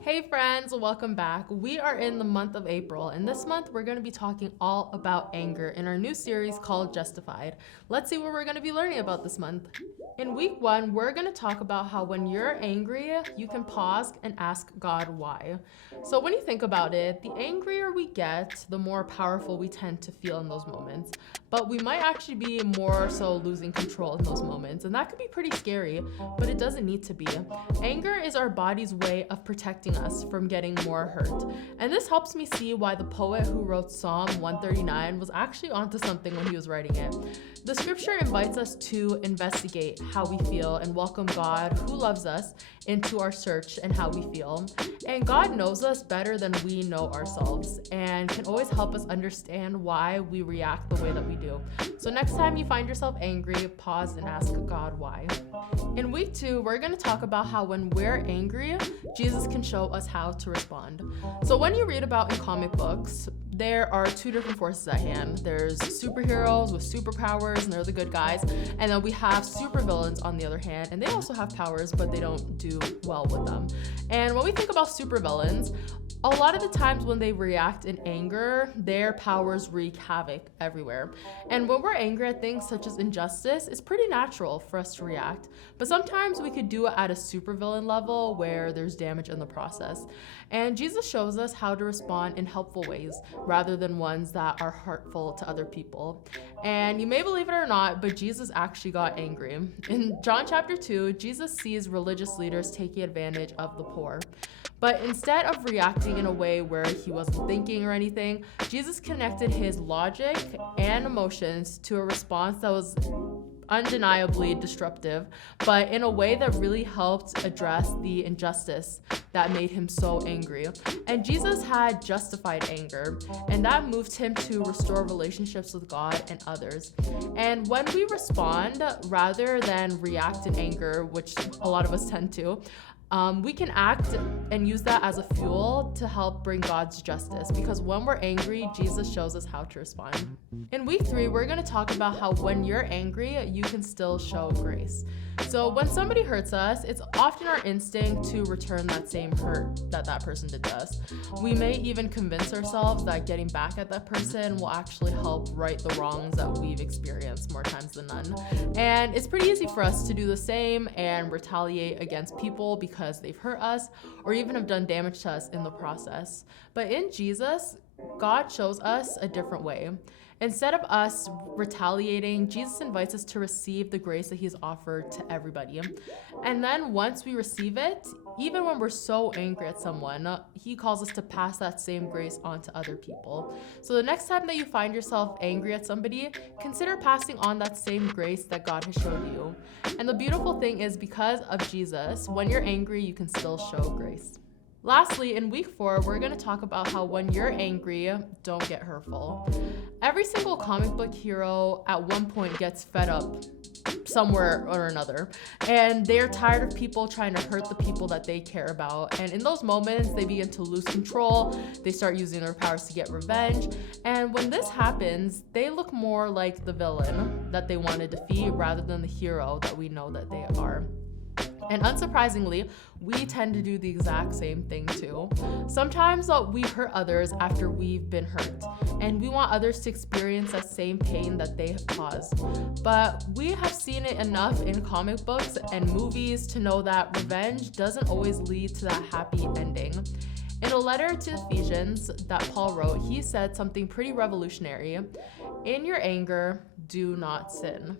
Hey friends, welcome back. We are in the month of April, and this month we're going to be talking all about anger in our new series called Justified. Let's see what we're going to be learning about this month. In week 1, we're going to talk about how when you're angry, you can pause and ask God why. So when you think about it, the angrier we get, the more powerful we tend to feel in those moments. But we might actually be more so losing control in those moments, and that could be pretty scary, but it doesn't need to be. Anger is our body's way of protecting us from getting more hurt. And this helps me see why the poet who wrote Psalm 139 was actually onto something when he was writing it. The scripture invites us to investigate how we feel and welcome God, who loves us, into our search and how we feel. And God knows us better than we know ourselves and can always help us understand why we react the way that we do. So next time you find yourself angry, pause and ask God why. In week 2, we're going to talk about how when we're angry, Jesus can show us how to respond. So when you read about in comic books, there are 2 different forces at hand. There's superheroes with superpowers, and they're the good guys. And then we have supervillains on the other hand, and they also have powers, but they don't do well with them. And when we think about supervillains, a lot of the times when they react in anger, their powers wreak havoc everywhere. And when we're angry at things such as injustice, it's pretty natural for us to react. But sometimes we could do it at a supervillain level where there's damage in the process. And Jesus shows us how to respond in helpful ways rather than ones that are hurtful to other people. And you may believe it or not, but Jesus actually got angry. In John chapter 2, Jesus sees religious leaders taking advantage of the poor. But instead of reacting in a way where he wasn't thinking or anything, Jesus connected his logic and emotions to a response that was undeniably disruptive, but in a way that really helped address the injustice that made him so angry. And Jesus had justified anger, and that moved him to restore relationships with God and others. And when we respond rather than react in anger, which a lot of us tend to, we can act and use that as a fuel to help bring God's justice, because when we're angry, Jesus shows us how to respond. In week 3, we're going to talk about how when you're angry, you can still show grace. So when somebody hurts us, it's often our instinct to return that same hurt that person did to us. We may even convince ourselves that getting back at that person will actually help right the wrongs that we've experienced more times than none. And it's pretty easy for us to do the same and retaliate against people because they've hurt us or even have done damage to us in the process. But in Jesus, God shows us a different way. Instead of us retaliating, Jesus invites us to receive the grace that he's offered to everybody. And then once we receive it, even when we're so angry at someone, he calls us to pass that same grace on to other people. So the next time that you find yourself angry at somebody, consider passing on that same grace that God has showed you. And the beautiful thing is, because of Jesus, when you're angry, you can still show grace. Lastly, in week 4, we're going to talk about how when you're angry, don't get hurtful. Every single comic book hero at one point gets fed up somewhere or another, and they're tired of people trying to hurt the people that they care about. And in those moments, they begin to lose control. They start using their powers to get revenge. And when this happens, they look more like the villain that they want to defeat rather than the hero that we know that they are. And unsurprisingly, we tend to do the exact same thing too. Sometimes we hurt others after we've been hurt, and we want others to experience that same pain that they have caused. But we have seen it enough in comic books and movies to know that revenge doesn't always lead to that happy ending. In a letter to Ephesians that Paul wrote, he said something pretty revolutionary. In your anger, do not sin.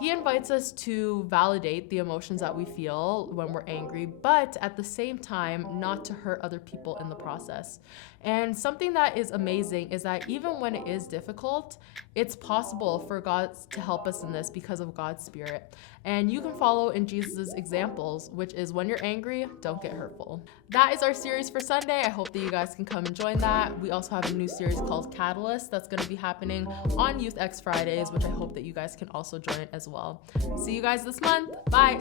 He invites us to validate the emotions that we feel when we're angry, but at the same time, not to hurt other people in the process. And something that is amazing is that even when it is difficult, it's possible for God to help us in this because of God's Spirit. And you can follow in Jesus' examples, which is when you're angry, don't get hurtful. That is our series for Sunday. I hope that you guys can come and join that. We also have a new series called Catalyst that's going to be happening on Youth X Fridays, which I hope that you guys can also join as well. See you guys this month. Bye.